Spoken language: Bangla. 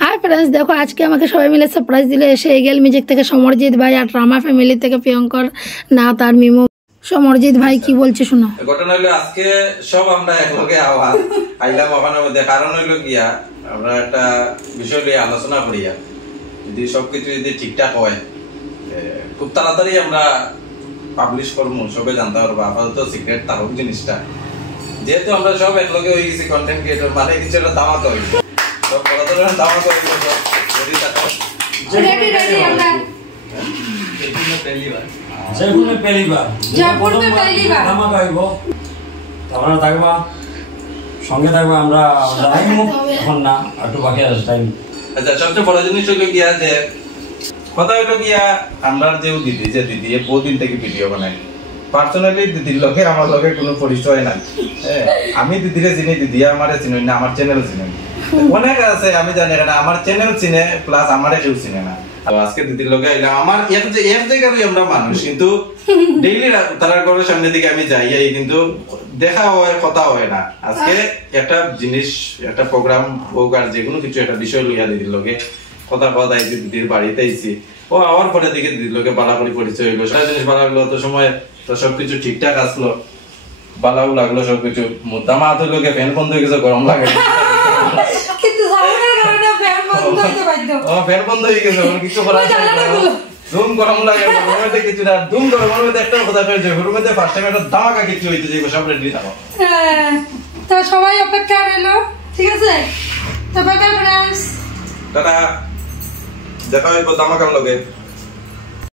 হাই ফ্রেন্ডস, দেখো আজকে আমাকে সবাই মিলে সারপ্রাইজ দিলে। এসে এগেল মিউজিক থেকে সমরজিৎ ভাই আর ড্রামা ফ্যামিলি থেকে প্রিয়ঙ্কর না তার মিমো। সমরজিৎ ভাই কি বলছে শোনো। ঘটনা হলো আজকে সব আমরা একলগে আইলাম ওখানের মধ্যে, কারণ হইলো গিয়া আমরা একটা বিষয় নিয়ে আলোচনা করিয়া যদি সবকিছু যদি ঠিকঠাক হয় খুব তাড়াতাড়ি আমরা পাবলিশ করবো, সবাই জানতে পারবো। আপাতত সিক্রেট থাকুক জিনিসটা, যেহেতু আমরা সব একলগে হয়ে গেছি কন্টেন্ট ক্রিয়েটর, মানে কিছু একটা দামাত হইলো, সব বড় ধরনের দামাত হইলো। যদি থাকো সঙ্গে থাকবো আমরা। এখন না একটু বাকি আছে টাইম। আচ্ছা, সবচেয়ে বড় জিনিস হইলো গিয়া যে কথা হইলো গিয়া আমরা যে দিদি বহুদিন থেকে ভিডিও বানাই, পার্সোনালি দিদির লগে আমার লগে কোনো পরিচয় নাই। আমি দিদিরে চিনি, দিদি আমারে চিনি না, আমার চ্যানেল চিনি অনেক আছে আমি জানি না, আমার চ্যানেল চিনে প্লাস আমারে কেউ চিনে না। আজকে দিদির লগে আইলাম, আমার এক জায়গারই আমরা মানুষ, কিন্তু ডেইলি তার ঘরের সামনে দিকে আমি যাই কিন্তু দেখা হয় কথা হয় না। আজকে একটা জিনিস একটা প্রোগ্রাম হোক আর যেকোনো কিছু একটা বিষয় লইয়া দিদির লগে কথা কথা আইছি, দিদির বাড়িতে আইছি। ও আওয়ার পরে দিকে দিদির লগে বালাবাড়ি পরিচয় হইলো, সারা জিনিস ভালো লাগলো। তো সময় তো সবকিছু ঠিকঠাক আসলো, ভালো লাগলো সবকিছু। মুদ্দা মা তো লোকে ফ্যান বন্ধ হয়ে গেছে, গরম লাগে ফ্যান বন্ধ হয়ে গেছে, কিছু করার ধুম গরম লাগে কিছু না, ধুম গরমের মধ্যে একটা কথা হয়েছে ওর মধ্যে ফার্স্ট টাইম একটা ধামাকা কিছু হইতে যাইব, সব রেডি থাকো। তো সবাই অপেক্ষা রইলো, ঠিক আছে? তো বাই বাই ফ্রেন্ডস, টাটা, দেখা হইব ধামাকার লগে।